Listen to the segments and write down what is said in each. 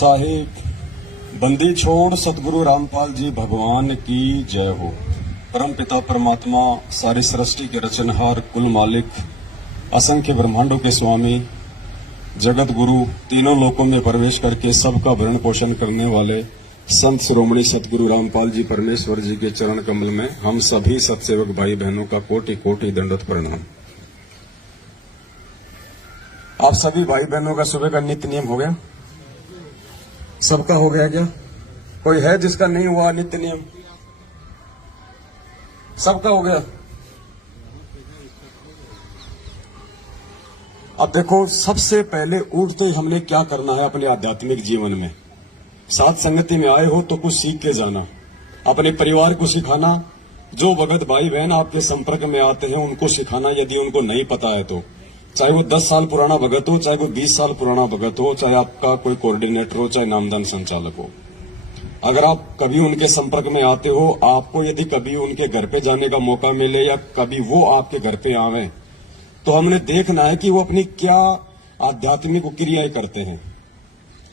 साहिब बंदी छोड़ सतगुरु रामपाल जी भगवान की जय हो। परम पिता परमात्मा सारी सृष्टि के रचनहार कुल मालिक असंख्य ब्रह्मांडों के स्वामी जगत गुरु तीनों लोकों में प्रवेश करके सबका भरण पोषण करने वाले संत शिरोमणि सतगुरु रामपाल जी परमेश्वर जी के चरण कमल में हम सभी सत्सेवक भाई बहनों का कोटि कोटि दंडवत प्रणाम। आप सभी भाई बहनों का सुबह का नित्य नियम हो गया? सबका हो गया क्या? कोई है जिसका नहीं हुआ नित्य नियम? सबका हो गया। अब देखो, सबसे पहले उठते ही हमने क्या करना है अपने आध्यात्मिक जीवन में। साथ संगति में आए हो तो कुछ सीख के जाना, अपने परिवार को सिखाना, जो भगत भाई बहन आपके संपर्क में आते हैं उनको सिखाना यदि उनको नहीं पता है तो। चाहे वो 10 साल पुराना भगत हो, चाहे वो 20 साल पुराना भगत हो, चाहे आपका कोई कोऑर्डिनेटर हो, चाहे नामदान संचालक हो। अगर आप कभी उनके संपर्क में आते हो, आपको यदि कभी उनके घर पे जाने का मौका मिले या कभी वो आपके घर पे आवे, तो हमने देखना है कि वो अपनी क्या आध्यात्मिक क्रियाएं करते हैं।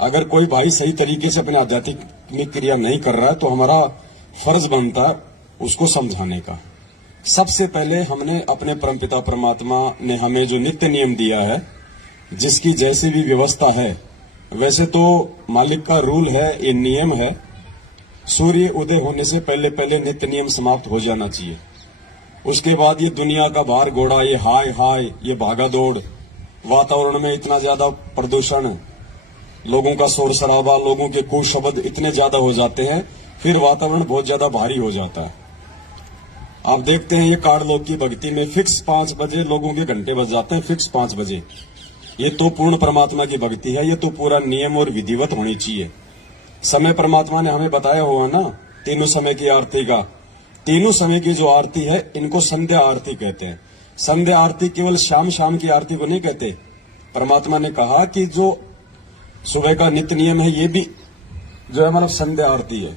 अगर कोई भाई सही तरीके से अपनी आध्यात्मिक क्रिया नहीं कर रहा है तो हमारा फर्ज बनता है उसको समझाने का। सबसे पहले हमने अपने परमपिता परमात्मा ने हमें जो नित्य नियम दिया है, जिसकी जैसी भी व्यवस्था है, वैसे तो मालिक का रूल है, ये नियम है, सूर्य उदय होने से पहले पहले नित्य नियम समाप्त हो जाना चाहिए। उसके बाद ये दुनिया का भार घोड़ा, ये हाय हाय, ये भागा दौड़, वातावरण में इतना ज्यादा प्रदूषण, लोगों का शोर शराबा, लोगों के कुशब्द इतने ज्यादा हो जाते हैं, फिर वातावरण बहुत ज्यादा भारी हो जाता है। आप देखते हैं ये काड़लोक की भक्ति में फिक्स 5 बजे लोगों के घंटे बज जाते हैं, फिक्स 5 बजे। ये तो पूर्ण परमात्मा की भक्ति है, ये तो पूरा नियम और विधिवत होनी चाहिए। समय परमात्मा ने हमें बताया हुआ ना, तीनों समय की आरती का। तीनों समय की जो आरती है इनको संध्या आरती कहते हैं। संध्या आरती केवल शाम शाम की आरती को नहीं कहते। परमात्मा ने कहा कि जो सुबह का नित्य नियम है ये भी जो है मतलब संध्या आरती है।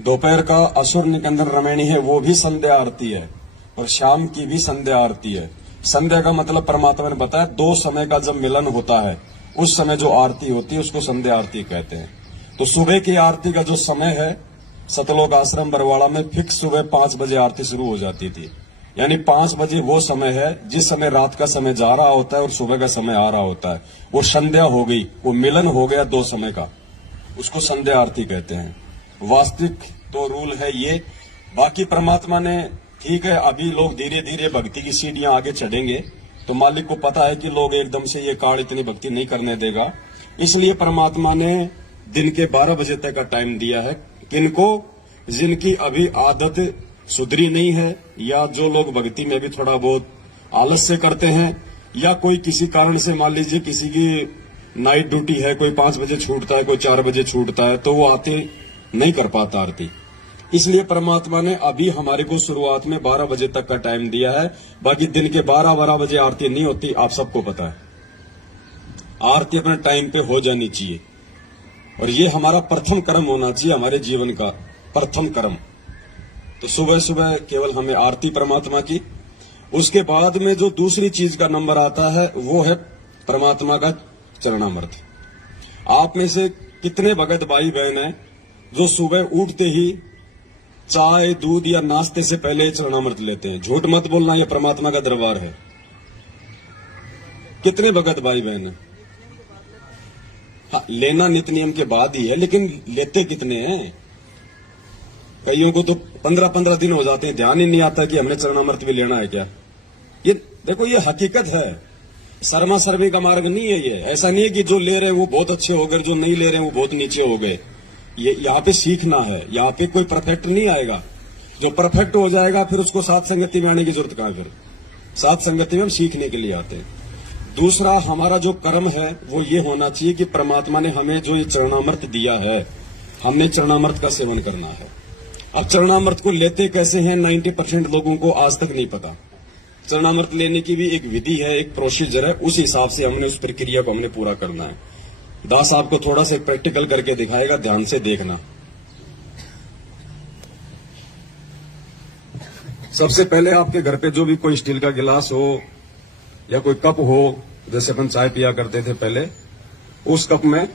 दोपहर का असुर निकंदन रमैनी है, वो भी संध्या आरती है, और शाम की भी संध्या आरती है। संध्या का मतलब परमात्मा ने बताया 2 समय का जब मिलन होता है उस समय जो आरती होती है उसको संध्या आरती कहते हैं। तो सुबह की आरती का जो समय है, सतलोक आश्रम बरवाड़ा में फिक्स सुबह 5 बजे आरती शुरू हो जाती थी। यानी 5 बजे वो समय है जिस समय रात का समय जा रहा होता है और सुबह का समय आ रहा होता है। वो संध्या हो गई, वो मिलन हो गया 2 समय का, उसको संध्या आरती कहते हैं। वास्तविक तो रूल है ये। बाकी परमात्मा ने, ठीक है, अभी लोग धीरे धीरे भक्ति की सीढ़ियां आगे चढ़ेंगे, तो मालिक को पता है कि लोग एकदम से ये काल इतनी भक्ति नहीं करने देगा, इसलिए परमात्मा ने दिन के 12 बजे तक का टाइम दिया है। किनको? जिनकी अभी आदत सुधरी नहीं है, या जो लोग भक्ति में भी थोड़ा बहुत आलस्य करते हैं, या कोई किसी कारण से, मान लीजिए किसी की नाइट ड्यूटी है, कोई 5 बजे छूटता है, कोई 4 बजे छूटता है, तो वो आते नहीं कर पाता आरती। इसलिए परमात्मा ने अभी हमारे को शुरुआत में 12 बजे तक का टाइम दिया है। बाकी दिन के 12 बजे आरती नहीं होती, आप सबको पता है। आरती अपने टाइम पे हो जानी चाहिए, और ये हमारा प्रथम कर्म होना चाहिए, हमारे जीवन का प्रथम कर्म। तो सुबह सुबह केवल हमें आरती परमात्मा की। उसके बाद में जो दूसरी चीज का नंबर आता है वो है परमात्मा का चरणामृत। आप में से कितने भगत भाई बहन हैं जो सुबह उठते ही चाय दूध या नाश्ते से पहले चरणामृत लेते हैं? झूठ मत बोलना, यह परमात्मा का दरबार है। कितने भगत भाई बहन हैं? हाँ, लेना नित्य नियम के बाद ही है, लेकिन लेते कितने हैं? कईयों को तो 15-15 दिन हो जाते हैं, ध्यान ही नहीं आता कि हमने चरणामृत भी लेना है क्या। ये देखो, ये हकीकत है, शर्मा शर्मी का मार्ग नहीं है ये। ऐसा नहीं है कि जो ले रहे हैं वो बहुत अच्छे हो गए, जो नहीं ले रहे हैं वो बहुत नीचे हो गए। ये यहाँ पे सीखना है, यहाँ पे कोई परफेक्ट नहीं आएगा। जो परफेक्ट हो जाएगा फिर उसको साथ संगति में आने की जरूरत कहां? फिर साथ संगति में हम सीखने के लिए आते हैं। दूसरा हमारा जो कर्म है वो ये होना चाहिए कि परमात्मा ने हमें जो ये चरणामृत दिया है, हमने चरणामृत का सेवन करना है। अब चरणामृत को लेते कैसे हैं 90% लोगों को आज तक नहीं पता। चरणामृत लेने की भी एक विधि है, एक प्रोसीजर है, उस हिसाब से हमने उस प्रक्रिया को हमने पूरा करना है। दास आपको थोड़ा सा प्रैक्टिकल करके दिखाएगा, ध्यान से देखना। सबसे पहले आपके घर पे जो भी कोई स्टील का गिलास हो या कोई कप हो, जैसे अपन चाय पिया करते थे पहले, उस कप में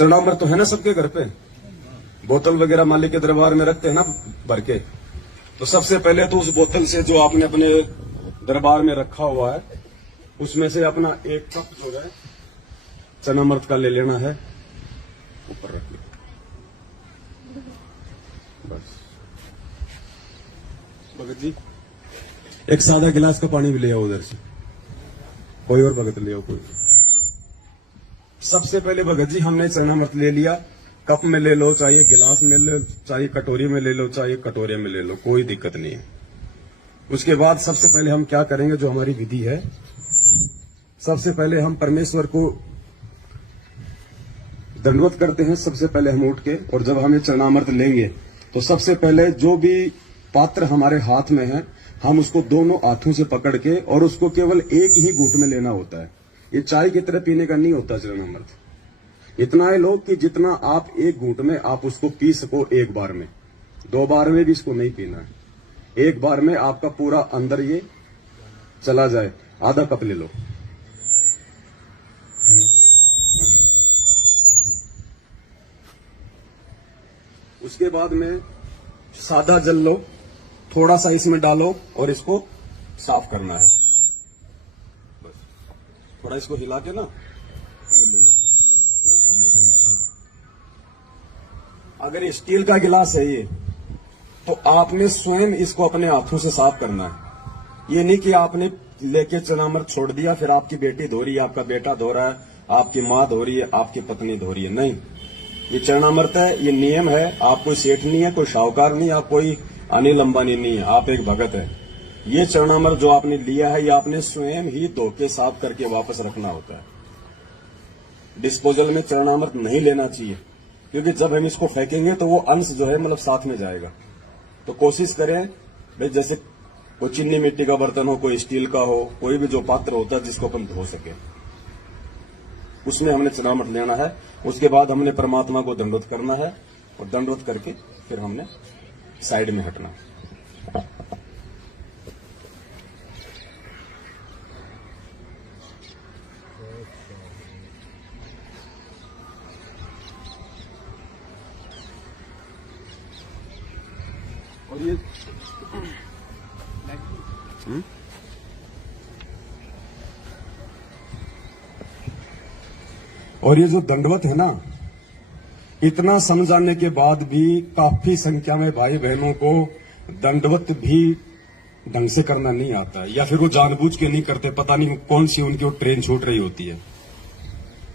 चरणामृत तो है ना सबके घर पे, बोतल वगैरह मालिक के दरबार में रखते हैं ना भर के। तो सबसे पहले तो उस बोतल से जो आपने अपने दरबार में रखा हुआ है उसमें से अपना एक कप जो है चरणामृत का ले लेना है, ऊपर रख लो बस। भगत जी एक सादा गिलास का पानी भी ले आओ उधर से, कोई और भगत ले आओ कोई। सबसे पहले भगत जी हमने चरणामृत ले लिया, कप में ले लो, चाहे गिलास में ले, चाहे कटोरी में ले लो, चाहे कटोरे में ले लो, कोई दिक्कत नहीं है। उसके बाद सबसे पहले हम क्या करेंगे, जो हमारी विधि है, सबसे पहले हम परमेश्वर को दंडवत करते हैं। सबसे पहले हम उठ के, और जब हम ये चरणामृत लेंगे तो सबसे पहले जो भी पात्र हमारे हाथ में है हम उसको दोनों हाथों से पकड़ के, और उसको केवल एक ही घूंट में लेना होता है। ये चाय की तरह पीने का नहीं होता चरणामृत। इतना है लोग कि जितना आप एक घूंट में आप उसको पी सको एक बार में, 2 बार में भी इसको नहीं पीना है। एक बार में आपका पूरा अंदर ये चला जाए। आधा कप ले लो, उसके बाद में सादा जल लो, थोड़ा सा इसमें डालो और इसको साफ करना है। बस थोड़ा इसको हिला के ना वो ले लो। अगर ये स्टील का गिलास है ये, तो आपने स्वयं इसको अपने हाथों से साफ करना है। ये नहीं कि आपने लेके चरणामृत छोड़ दिया, फिर आपकी बेटी धो रही है, आपका बेटा धो रहा है, आपकी माँ धो रही है, आपकी पत्नी धो रही है। नहीं, ये चरणामृत है, ये नियम है। आप कोई सेठ नहीं है, कोई शाहूकार नहीं, आप कोई अनिल अंबानी नहीं है, आप एक भगत है। ये चरणामृत जो आपने लिया है ये आपने स्वयं ही धो के साफ करके वापस रखना होता है। डिस्पोजल में चरणामृत नहीं लेना चाहिए, क्योंकि जब हम इसको फेंकेंगे तो वो अंश जो है मतलब साथ में जाएगा। तो कोशिश करें भाई, जैसे कोई चीनी मिट्टी का बर्तन हो, कोई स्टील का हो, कोई भी जो पात्र होता है जिसको अपन धो सके, उसमें हमने चरणामृत लेना है। उसके बाद हमने परमात्मा को दंडवत करना है, और दंडवत करके फिर हमने साइड में हटना। और ये और ये जो दंडवत है ना, इतना समझाने के बाद भी काफी संख्या में भाई बहनों को दंडवत भी ढंग से करना नहीं आता है, या फिर वो जानबूझ के नहीं करते, पता नहीं कौन सी उनकी वो ट्रेन छूट रही होती है।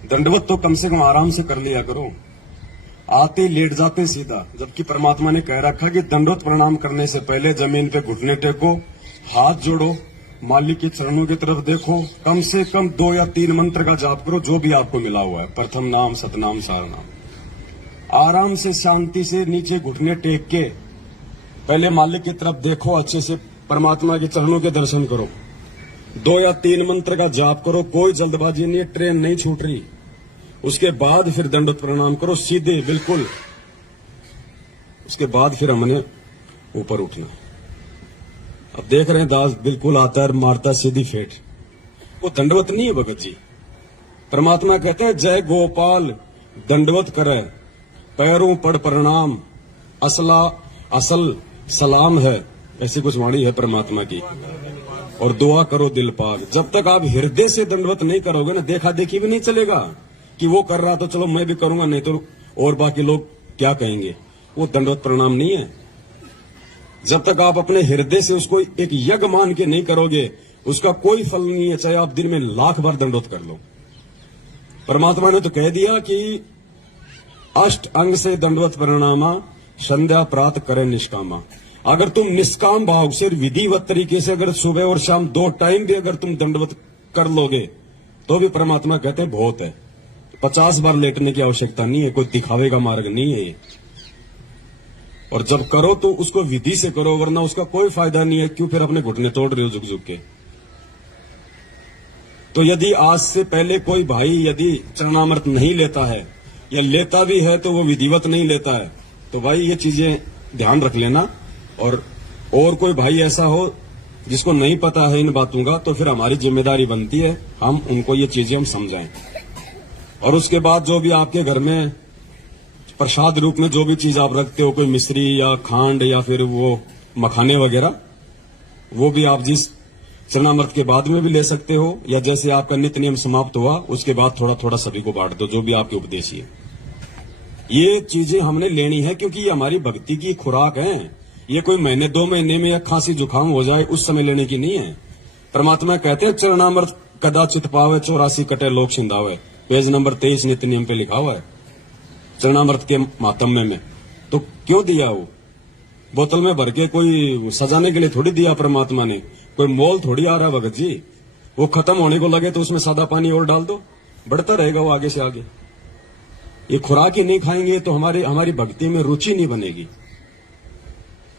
दंडवत तो कम से कम आराम से कर लिया करो, आते लेट जाते सीधा। जबकि परमात्मा ने कह रखा कि दंडवत प्रणाम करने से पहले जमीन पे घुटने टेको, हाथ जोड़ो, मालिक के चरणों की तरफ देखो, कम से कम 2 या 3 मंत्र का जाप करो जो भी आपको मिला हुआ है, प्रथम नाम, सतनाम, सारनाम। आराम से शांति से नीचे घुटने टेक के पहले मालिक की तरफ देखो, अच्छे से परमात्मा के चरणों के दर्शन करो, 2 या 3 मंत्र का जाप करो, कोई जल्दबाजी नहीं है, ट्रेन नहीं छूट रही। उसके बाद फिर दंडवत प्रणाम करो सीधे बिल्कुल। उसके बाद फिर हमने ऊपर उठना। अब देख रहे हैं दास बिल्कुल आता है, मारता सीधी फेट। वो दंडवत नहीं है भगत जी। परमात्मा कहते हैं जय गोपाल दंडवत करे, पैरों पड़ प्रणाम, असल सलाम है, ऐसी कुछ वाणी है परमात्मा की। और दुआ करो दिल पाक। जब तक आप हृदय से दंडवत नहीं करोगे ना, देखा देखी भी नहीं चलेगा कि वो कर रहा तो चलो मैं भी करूंगा, नहीं तो और बाकी लोग क्या कहेंगे। वो दंडवत प्रणाम नहीं है। जब तक आप अपने हृदय से उसको एक यज्ञ मान के नहीं करोगे, उसका कोई फल नहीं है, चाहे आप दिन में 1,00,000 बार दंडवत कर लो। परमात्मा ने तो कह दिया कि अष्ट अंग से दंडवत प्रणामा, संध्या प्रात करे निष्कामा। अगर तुम निष्काम भाव से विधिवत तरीके से अगर सुबह और शाम 2 टाइम भी अगर तुम दंडवत कर लोगे तो भी परमात्मा कहते हैं बहुत है। 50 बार लेटने की आवश्यकता नहीं है, कोई दिखावे का मार्ग नहीं है ये। और जब करो तो उसको विधि से करो, वरना उसका कोई फायदा नहीं है। क्यों फिर अपने घुटने तोड़ रहे हो झुक झुक के। तो यदि आज से पहले कोई भाई यदि चरणामृत नहीं लेता है, या लेता भी है तो वो विधिवत नहीं लेता है, तो भाई ये चीजें ध्यान रख लेना। और कोई भाई ऐसा हो जिसको नहीं पता है इन बातों का, तो फिर हमारी जिम्मेदारी बनती है हम उनको ये चीजें हम समझाएं। और उसके बाद जो भी आपके घर में प्रसाद रूप में जो भी चीज आप रखते हो, कोई मिश्री या खांड या फिर वो मखाने वगैरह, वो भी आप जिस चरणामृत के बाद में भी ले सकते हो, या जैसे आपका नित्य नियम समाप्त हुआ उसके बाद थोड़ा थोड़ा सभी को बांट दो, जो भी आपके उपदेश है। ये चीजें हमने लेनी है क्योंकि ये हमारी भक्ति की खुराक है। ये कोई महीने 2 महीने में या खांसी जुकाम हो जाए उस समय लेने की नहीं है। परमात्मा कहते हैं चरणामृत कदाचित पावे 84 कटे लोक सिंधावे, पेज नंबर 23 नित्य नियम पे लिखा हुआ है चरणामृत के मातम्य में। तो क्यों दिया? वो बोतल में भर के कोई सजाने के लिए थोड़ी दिया परमात्मा ने, कोई मोल थोड़ी आ रहा भगत जी। वो खत्म होने को लगे तो उसमें सादा पानी और डाल दो, बढ़ता रहेगा वो आगे से आगे। ये खुराक ही नहीं खाएंगे तो हमारी भक्ति में रुचि नहीं बनेगी।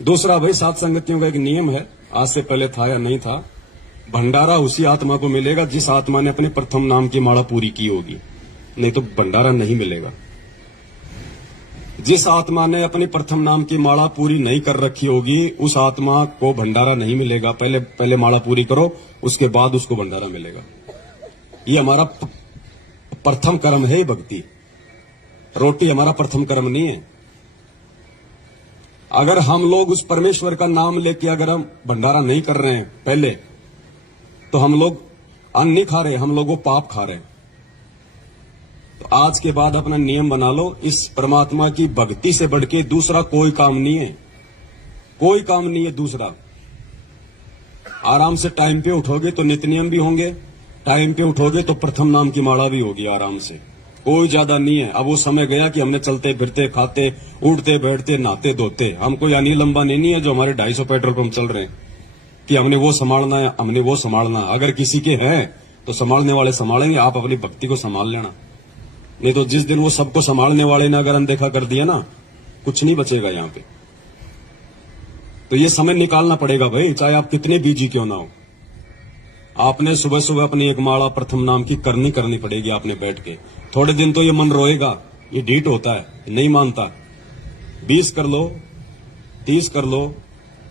दूसरा भाई, सात संगतियों का एक नियम है, आज से पहले था या नहीं था, भंडारा उसी आत्मा को मिलेगा जिस आत्मा ने अपने प्रथम नाम की माला पूरी की होगी, नहीं तो भंडारा नहीं मिलेगा। जिस आत्मा ने अपनी प्रथम नाम की माला पूरी नहीं कर रखी होगी उस आत्मा को भंडारा नहीं मिलेगा। पहले माला पूरी करो, उसके बाद उसको भंडारा मिलेगा। ये हमारा प्रथम कर्म है भक्ति। रोटी हमारा प्रथम कर्म नहीं है। अगर हम लोग उस परमेश्वर का नाम लेके अगर हम भंडारा नहीं कर रहे हैं पहले, तो हम लोग अन्न नहीं खा रहे, हम लोग वो पाप खा रहे हैं। तो आज के बाद अपना नियम बना लो, इस परमात्मा की भक्ति से बढ़ के दूसरा कोई काम नहीं है, कोई काम नहीं है दूसरा। आराम से टाइम पे उठोगे तो नित्य नियम भी होंगे, टाइम पे उठोगे तो प्रथम नाम की माला भी होगी आराम से। कोई ज्यादा नहीं है। अब वो समय गया कि हमने चलते फिरते खाते उठते बैठते नहाते धोते, हम कोई अनिल अंबानी नहीं है जो हमारे 250 पेट्रोल पंप चल रहे हैं कि हमने वो संभालना है, हमने वो संभालना। अगर किसी के हैं तो संभालने वाले संभालेंगे, आप अपनी भक्ति को संभाल लेना। नहीं तो जिस दिन वो सबको संभालने वाले ने अगर अनदेखा कर दिया ना, कुछ नहीं बचेगा यहाँ पे। तो ये समय निकालना पड़ेगा भाई, चाहे आप कितने बिजी क्यों ना हो। आपने सुबह सुबह अपनी एक माला प्रथम नाम की करनी पड़ेगी आपने बैठ के। थोड़े दिन तो ये मन रोएगा, ये ढीठ होता है, नहीं मानता। 20 कर लो, 30 कर लो,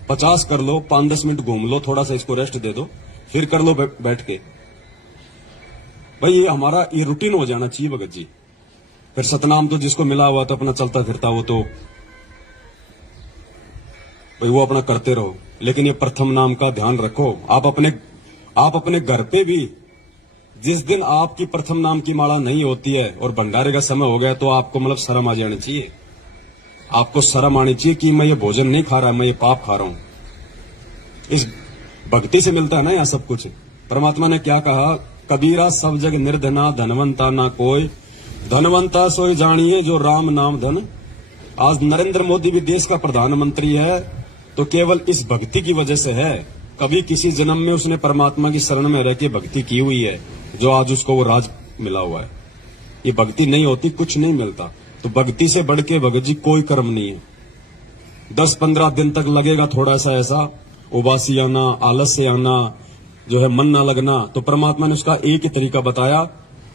50 कर लो, 5-10 मिनट घूम लो, थोड़ा सा इसको रेस्ट दे दो, फिर कर लो बैठ के। भाई ये हमारा ये रूटीन हो जाना चाहिए भगत जी। फिर सतनाम तो जिसको मिला हुआ तो अपना चलता फिरता वो तो भाई वो अपना करते रहो, लेकिन ये प्रथम नाम का ध्यान रखो। आप अपने घर पे भी जिस दिन आपकी प्रथम नाम की माला नहीं होती है और भंडारे का समय हो गया तो आपको मतलब शर्म आ जानी चाहिए। आपको शर्म आनी चाहिए कि मैं ये भोजन नहीं खा रहा, मैं ये पाप खा रहा हूं। इस भक्ति से मिलता है ना यहाँ सब कुछ। परमात्मा ने क्या कहा, कबीरा सब जग निर्धना धनवंता ना कोई, धनवंता सोई जानिए जो राम नाम धन। आज नरेंद्र मोदी भी देश का प्रधानमंत्री है तो केवल इस भक्ति की वजह से है। कभी किसी जन्म में उसने परमात्मा की शरण में रह के भक्ति की हुई है, जो आज उसको वो राज मिला हुआ है। ये भक्ति नहीं होती कुछ नहीं मिलता। तो भक्ति से बढ़ के भगत जी कोई कर्म नहीं है। 10-15 दिन तक लगेगा थोड़ा सा ऐसा उबासी आना, आलस्य आना, जो है मन ना लगना, तो परमात्मा ने उसका एक ही तरीका बताया।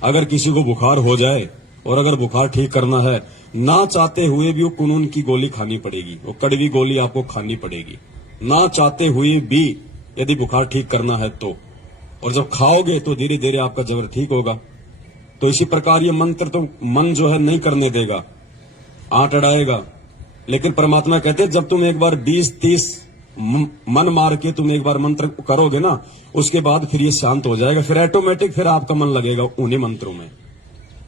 अगर किसी को बुखार हो जाए और अगर बुखार ठीक करना है, ना चाहते हुए भी वो कुनून की गोली खानी पड़ेगी, वो कड़वी गोली आपको खानी पड़ेगी, ना चाहते हुए भी, यदि बुखार ठीक करना है तो। और जब खाओगे तो धीरे धीरे आपका जबर ठीक होगा। तो इसी प्रकार ये मंत्र तो मन जो है नहीं करने देगा, आंट अड़ाएगा। लेकिन परमात्मा कहते हैं जब तुम एक बार 20-30 मन मार के तुम एक बार मंत्र करोगे ना, उसके बाद फिर ये शांत हो जाएगा। फिर ऑटोमेटिक फिर आपका मन लगेगा उन्हीं मंत्रों में,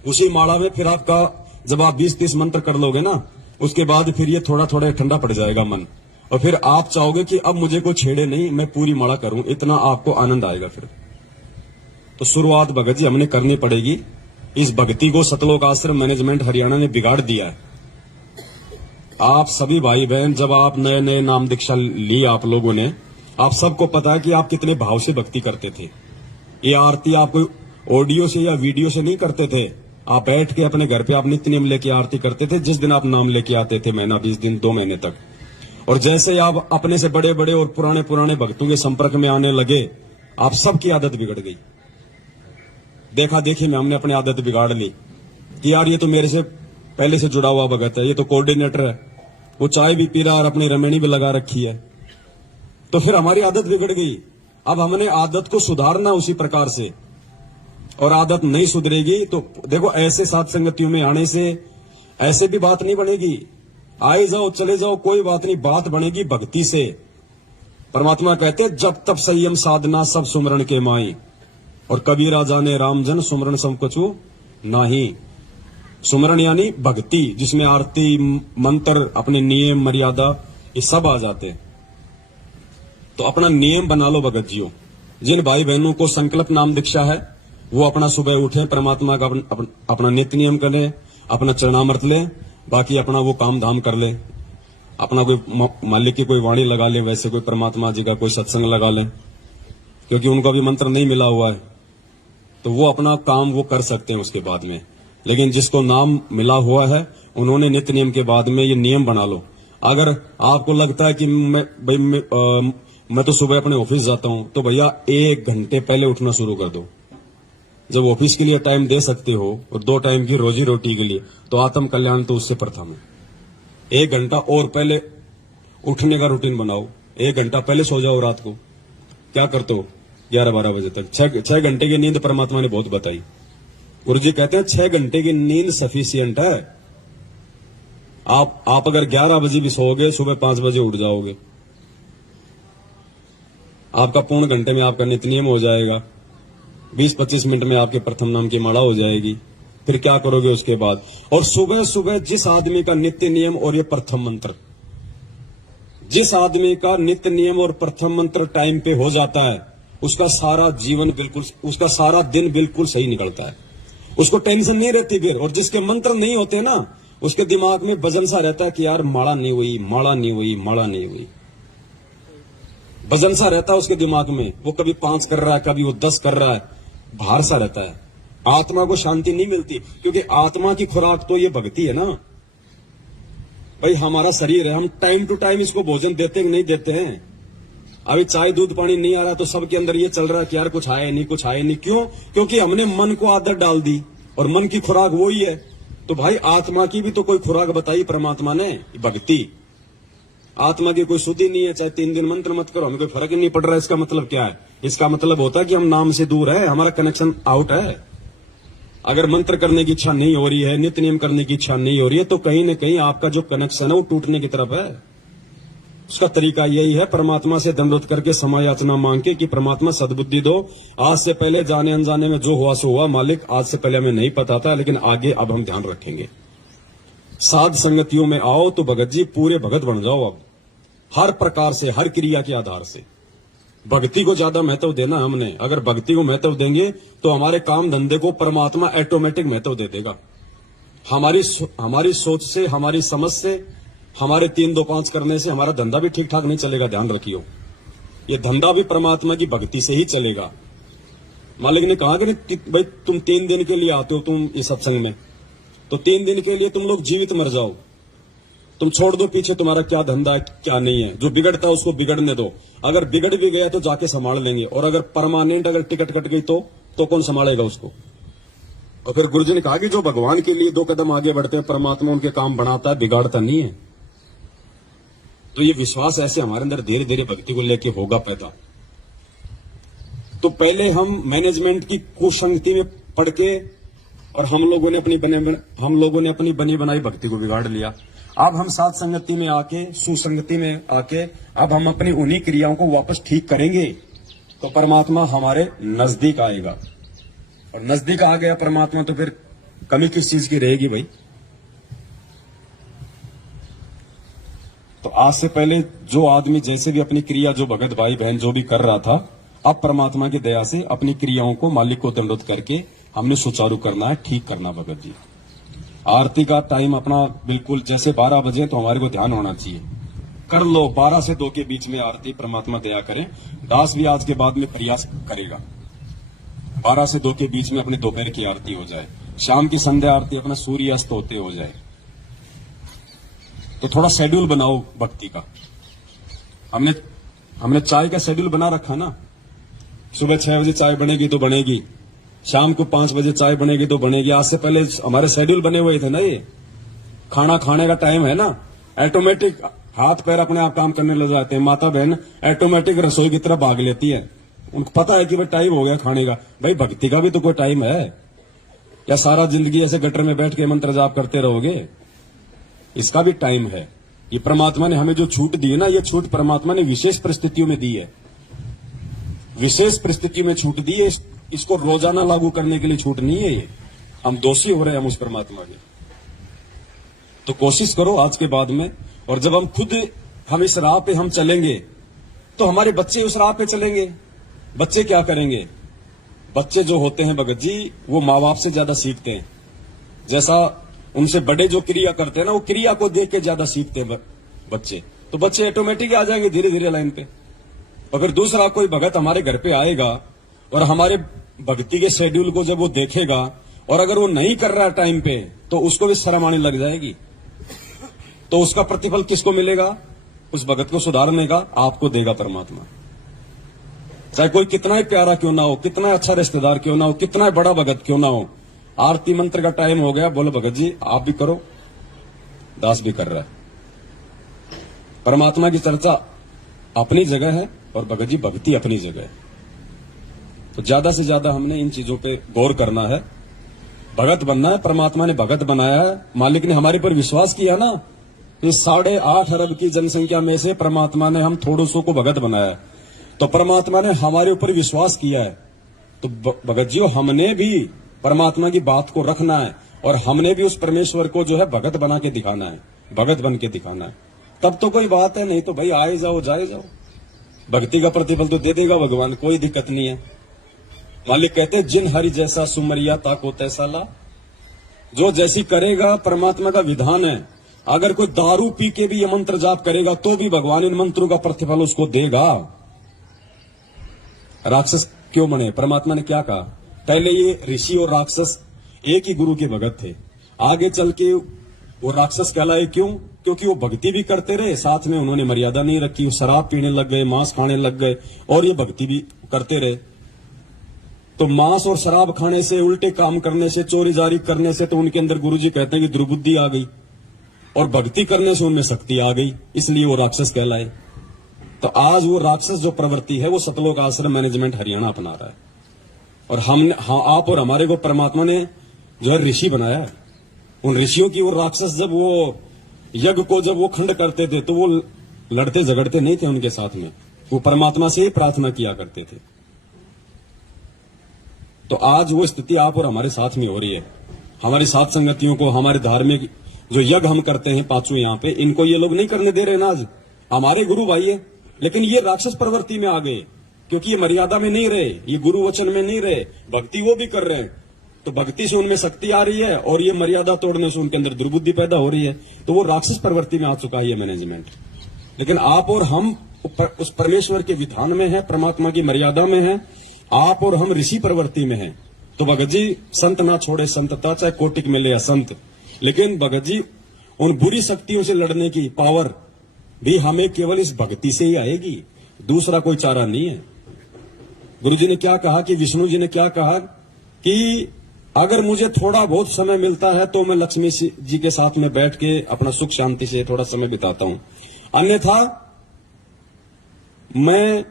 उसी माला में। फिर आपका जब आप 20-30 मंत्र कर लोगे ना, उसके बाद फिर ये थोड़ा थोड़ा ठंडा पड़ जाएगा मन, और फिर आप चाहोगे कि अब मुझे कोई छेड़े नहीं, मैं पूरी माला करूं, इतना आपको आनंद आएगा फिर। तो शुरुआत भगत जी हमने करनी पड़ेगी। इस भक्ति को सतलोक आश्रम मैनेजमेंट हरियाणा ने बिगाड़ दिया है। आप सभी भाई बहन, जब आप नए नए नाम दीक्षा ली आप लोगों ने, आप सबको पता है कि आप कितने भाव से भक्ति करते थे। ये आरती आप कोई ऑडियो से या वीडियो से नहीं करते थे, आप बैठ के अपने घर पे आप नित्य नियम लेके आरती करते थे। जिस दिन आप नाम लेके आते थे, महीना 20 दिन 2 महीने तक, और जैसे आप अपने से बड़े बड़े और पुराने भक्तों के संपर्क में आने लगे, आप सबकी आदत बिगड़ गई। देखा देखी में हमने अपनी आदत बिगाड़ ली कि यार ये तो मेरे से पहले से जुड़ा हुआ भगत है, ये तो कोऑर्डिनेटर है, वो चाय भी पी रहा और अपनी रमेणी भी लगा रखी है। तो फिर हमारी आदत बिगड़ गई। अब हमने आदत को सुधारना उसी प्रकार से। और आदत नहीं सुधरेगी तो देखो ऐसे साथ संगतियों में आने से ऐसे भी बात नहीं बनेगी। आए जाओ चले जाओ कोई बात नहीं, बात बनेगी भक्ति से। परमात्मा कहते हैं जब तब संयम साधना सब सुमरण के माई, और कबीरा जाने रामजन सुमरण सब कछु नाही। सुमरण यानी भक्ति, जिसमें आरती मंत्र अपने नियम मर्यादा ये सब आ जाते हैं। तो अपना नियम बना लो भगत जियो। जिन भाई बहनों को संकल्प नाम दीक्षा है वो अपना सुबह उठे, परमात्मा का अपना नित्य नियम कर ले, अपना चरणामृत ले, बाकी अपना वो काम धाम कर ले। अपना कोई मालिक की कोई वाणी लगा ले, वैसे कोई परमात्मा जी का कोई सत्संग लगा ले, क्योंकि उनका भी मंत्र नहीं मिला हुआ है तो वो अपना काम वो कर सकते हैं उसके बाद में। लेकिन जिसको नाम मिला हुआ है उन्होंने नित्य नियम के बाद में ये नियम बना लो। अगर आपको लगता है कि मैं तो सुबह अपने ऑफिस जाता हूं, तो भैया 1 घंटे पहले उठना शुरू कर दो। जब ऑफिस के लिए टाइम दे सकते हो और 2 टाइम की रोजी रोटी के लिए, तो आत्म कल्याण तो उससे प्रथम है। 1 घंटा और पहले उठने का रूटीन बनाओ। 1 घंटा पहले सो जाओ। रात को क्या करते हो 11-12 बजे तक। 6 घंटे की नींद परमात्मा ने बहुत बताई। गुरु जी कहते हैं 6 घंटे की नींद सफिशियंट है। आप अगर 11 बजे भी सोओगे, सुबह 5 बजे उठ जाओगे, आपका पूर्ण घंटे में आपका नित्य नियम हो जाएगा। 20-25 मिनट में आपके प्रथम नाम की माला हो जाएगी। फिर क्या करोगे उसके बाद? और सुबह सुबह जिस आदमी का नित्य नियम और ये प्रथम मंत्र, जिस आदमी का नित्य नियम और प्रथम मंत्र टाइम पे हो जाता है, उसका सारा जीवन बिल्कुल, उसका सारा दिन बिल्कुल सही निकलता है। उसको टेंशन नहीं रहती फिर। और जिसके मंत्र नहीं होते ना, उसके दिमाग में वजन सा रहता है कि यार माला नहीं हुई, माला नहीं हुई, माला नहीं हुई। वजन सा रहता है उसके दिमाग में। वो कभी 5 कर रहा है, कभी वो 10 कर रहा है, भार सा रहता है। आत्मा को शांति नहीं मिलती, क्योंकि आत्मा की खुराक तो ये भक्ति है ना भाई। हमारा शरीर है, हम टाइम टू टाइम इसको भोजन देते हैं नहीं देते हैं। अभी चाय दूध पानी नहीं आ रहा तो सबके अंदर ये चल रहा है कि यार कुछ आए नहीं, कुछ आए नहीं। क्यों? क्योंकि हमने मन को आदत डाल दी, और मन की खुराक वो ही है। तो भाई आत्मा की भी तो कोई खुराक बताई परमात्मा ने, भक्ति। आत्मा की कोई शुद्धि नहीं है, चाहे 3 दिन मंत्र मत करो, हमें कोई फर्क ही नहीं पड़ रहा है। इसका मतलब क्या है? इसका मतलब होता है कि हम नाम से दूर है, हमारा कनेक्शन आउट है। अगर मंत्र करने की इच्छा नहीं हो रही है, नित्य नियम करने की इच्छा नहीं हो रही है, तो कहीं न कहीं आपका जो कनेक्शन है वो टूटने की तरफ है। उसका तरीका यही है, परमात्मा से दंडवत करके समय याचना मांग के कि परमात्मा सद्बुद्धि दो। आज से पहले जाने अनजाने में जो हुआ सो हुआ, मालिक आज से पहले हमें नहीं पता था, लेकिन आगे अब हम ध्यान रखेंगे। साध संगतियों में आओ तो भगत जी पूरे भगत बन जाओ। अब हर प्रकार से, हर क्रिया के आधार से भक्ति को ज्यादा महत्व देना हमने। अगर भक्ति को महत्व देंगे तो हमारे काम धंधे को परमात्मा ऑटोमेटिक महत्व दे देगा। हमारी सोच से, हमारी समझ से, हमारे 3-2-5 करने से हमारा धंधा भी ठीक ठाक नहीं चलेगा। ध्यान रखियो, ये धंधा भी परमात्मा की भक्ति से ही चलेगा। मालिक ने कहा कि भाई तुम 3 दिन के लिए आते हो तुम इस सत्संग में, तो 3 दिन के लिए तुम लोग जीवित मर जाओ। तुम छोड़ दो पीछे तुम्हारा क्या धंधा है क्या नहीं है। जो बिगड़ता है उसको बिगड़ने दो। अगर बिगड़ भी गया तो जाके संभाल लेंगे, और अगर परमानेंट अगर टिकट कट गई तो कौन संभालेगा उसको? और फिर गुरुजी ने कहा कि जो भगवान के लिए 2 कदम आगे बढ़ते हैं, परमात्मा उनके काम बनाता है, बिगाड़ता नहीं है। तो ये विश्वास ऐसे हमारे अंदर धीरे धीरे भक्ति को लेके होगा पैदा। तो पहले हम मैनेजमेंट की कुसंगति में पड़ के, और हम लोगों ने अपनी बनी बनाई भक्ति को बिगाड़ लिया। अब हम साथ संगति में आके, सुसंगति में आके, अब हम अपनी उन्हीं क्रियाओं को वापस ठीक करेंगे तो परमात्मा हमारे नजदीक आएगा। और नजदीक आ गया परमात्मा तो फिर कमी किस चीज की रहेगी भाई? तो आज से पहले जो आदमी जैसे भी अपनी क्रिया, जो भगत भाई बहन जो भी कर रहा था, अब परमात्मा की दया से अपनी क्रियाओं को मालिक को दंडवत करके हमने सुचारू करना है, ठीक करना। भगत जी आरती का टाइम अपना बिल्कुल जैसे 12 बजे तो हमारे को ध्यान होना चाहिए। कर लो 12 से 2 के बीच में आरती, परमात्मा दया करें। दास भी आज के बाद में प्रयास करेगा 12 से 2 के बीच में अपने दोपहर की आरती हो जाए, शाम की संध्या आरती अपना सूर्य अस्त होते हो जाए। तो थोड़ा शेड्यूल बनाओ भक्ति का। हमने चाय का शेड्यूल बना रखा ना, सुबह 6 बजे चाय बनेगी तो बनेगी, शाम को 5 बजे चाय बनेगी तो बनेगी। आज से पहले हमारे शेड्यूल बने हुए थे ना। ये खाना खाने का टाइम है ना, ऑटोमेटिक हाथ पैर अपने आप काम करने लग जाते हैं। माता बहन ऑटोमेटिक रसोई की तरफ भाग लेती है, उनको पता है कि भाई टाइम हो गया खाने का। भाई भक्ति का भी तो कोई टाइम है, या सारा जिंदगी ऐसे गटर में बैठ के मंत्र जाप करते रहोगे? इसका भी टाइम है। ये परमात्मा ने हमें जो छूट दी है ना, ये छूट परमात्मा ने विशेष परिस्थितियों में दी है, विशेष परिस्थिति में छूट दी है। इसको रोजाना लागू करने के लिए छूट नहीं है ये। हम दोषी हो रहे हैं हम उस परमात्मा के। तो कोशिश करो आज के बाद में, और जब हम इस राह पे हम चलेंगे तो हमारे बच्चे उस राह पे चलेंगे। बच्चे क्या करेंगे? बच्चे जो होते हैं भगत जी, वो माँ बाप से ज्यादा सीखते हैं। जैसा उनसे बड़े जो क्रिया करते हैं ना, वो क्रिया को देख के ज्यादा सीखते हैं बच्चे। तो बच्चे ऑटोमेटिक आ जाएंगे धीरे धीरे लाइन पे। अगर दूसरा कोई भगत हमारे घर पे आएगा और हमारे भक्ति के शेड्यूल को जब वो देखेगा, और अगर वो नहीं कर रहा टाइम पे, तो उसको भी शर्म आने लग जाएगी। तो उसका प्रतिफल किसको मिलेगा? उस भगत को सुधारने का आपको देगा परमात्मा। चाहे कोई कितना ही प्यारा क्यों ना हो, कितना अच्छा रिश्तेदार क्यों ना हो, कितना बड़ा भगत क्यों ना हो। आरती मंत्र का टाइम हो गया, बोलो भगत जी आप भी करो, दास भी कर रहा है। परमात्मा की चर्चा अपनी जगह है और भगत जी भक्ति अपनी जगह है। तो ज्यादा से ज्यादा हमने इन चीजों पे गौर करना है। भगत बनना है, परमात्मा ने भगत बनाया है। मालिक ने हमारे पर विश्वास किया ना, इस 8.5 अरब की जनसंख्या में से परमात्मा ने हम थोड़ों सौ को भगत बनाया। तो परमात्मा ने हमारे ऊपर विश्वास किया है। तो भगत जी हमने भी परमात्मा की बात को रखना है, और हमने भी उस परमेश्वर को जो है भगत बना के दिखाना है, भगत बन के दिखाना है। तब तो कोई बात है, नहीं तो भाई आए जाओ जाए जाओ। भक्ति का प्रतिफल तो दे देगा भगवान, कोई दिक्कत नहीं है। मालिक कहते हैं जिन हरि जैसा सुमरिया ताको तैसा ला। जो जैसी करेगा परमात्मा का विधान है। अगर कोई दारू पी के भी ये मंत्र जाप करेगा तो भी भगवान इन मंत्रों का प्रतिफल उसको देगा। राक्षस क्यों बने? परमात्मा ने क्या कहा? पहले ये ऋषि और राक्षस एक ही गुरु के भगत थे। आगे चल के वो राक्षस कहलाए क्यों? क्योंकि वो भक्ति भी करते रहे, साथ में उन्होंने मर्यादा नहीं रखी। वो शराब पीने लग गए, मांस खाने लग गए, और ये भक्ति भी करते रहे। तो मांस और शराब खाने से, उल्टे काम करने से, चोरी जारी करने से तो उनके अंदर गुरुजी कहते हैं कि दुर्बुद्धि आ गई, और भक्ति करने से उनमें शक्ति आ गई, इसलिए वो राक्षस कहलाए। तो आज वो राक्षस जो प्रवृत्ति है वो सतलोक आश्रम मैनेजमेंट हरियाणा अपना रहा है। और आप और हमारे को परमात्मा ने जो है ऋषि बनाया है। उन ऋषियों की वो राक्षस जब वो यज्ञ को जब वो खंड करते थे तो वो लड़ते झगड़ते नहीं थे उनके साथ में, वो परमात्मा से ही प्रार्थना किया करते थे। तो आज वो स्थिति आप और हमारे साथ में हो रही है। हमारी साथ संगतियों को, हमारे धार्मिक जो यज्ञ हम करते हैं पांचों यहाँ पे, इनको ये लोग नहीं करने दे रहे ना। आज हमारे गुरु भाई है, लेकिन ये राक्षस प्रवृत्ति में आ गए, क्योंकि ये मर्यादा में नहीं रहे, ये गुरु वचन में नहीं रहे। भक्ति वो भी कर रहे हैं, तो भक्ति से उनमें शक्ति आ रही है, और ये मर्यादा तोड़ने से उनके अंदर दुर्बुद्धि पैदा हो रही है। तो वो राक्षस प्रवृत्ति में आ चुका है ये मैनेजमेंट। लेकिन आप और हम उस परमेश्वर के विधान में है, परमात्मा की मर्यादा में है। आप और हम ऋषि प्रवृत्ति में है। तो भगत जी संत ना छोड़े संतता, चाहे कोटिक मिले या संत। लेकिन भगत जी उन बुरी शक्तियों से लड़ने की पावर भी हमें केवल इस भक्ति से ही आएगी, दूसरा कोई चारा नहीं है। गुरु जी ने क्या कहा कि विष्णु जी ने क्या कहा कि अगर मुझे थोड़ा बहुत समय मिलता है तो मैं लक्ष्मी जी के साथ में बैठ के अपना सुख शांति से थोड़ा समय बिताता हूं, अन्यथा मैं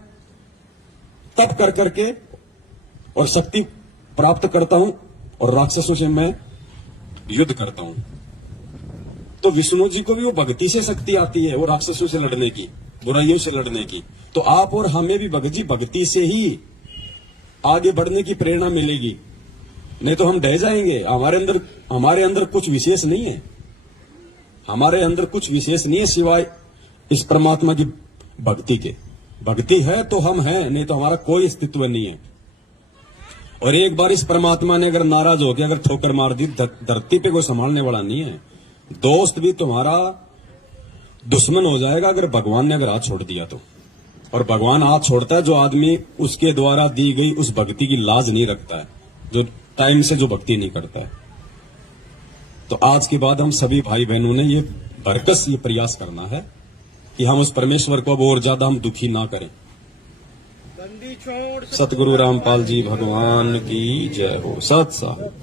तप कर करके और शक्ति प्राप्त करता हूं और राक्षसों से मैं युद्ध करता हूं। तो विष्णु जी को भी वो भक्ति से शक्ति आती है, वो राक्षसों से लड़ने की, बुराइयों से लड़ने की। तो आप और हमें भी भगत जी भक्ति से ही आगे बढ़ने की प्रेरणा मिलेगी, नहीं तो हम ढह जाएंगे। हमारे अंदर कुछ विशेष नहीं है, हमारे अंदर कुछ विशेष नहीं है सिवाय इस परमात्मा की भक्ति के। भक्ति है तो हम हैं, नहीं तो हमारा कोई अस्तित्व नहीं है। और एक बार इस परमात्मा ने अगर नाराज होकर अगर ठोकर मार दी, धरती पे कोई संभालने वाला नहीं है। दोस्त भी तुम्हारा दुश्मन हो जाएगा अगर भगवान ने अगर हाथ छोड़ दिया तो। और भगवान हाथ छोड़ता है जो आदमी उसके द्वारा दी गई उस भक्ति की लाज नहीं रखता है, जो टाइम से जो भक्ति नहीं करता है। तो आज के बाद हम सभी भाई बहनों ने ये बरकस ये प्रयास करना है कि हम उस परमेश्वर को अब और ज्यादा हम दुखी ना करें। सतगुरु रामपाल जी भगवान की जय हो। सत साहब।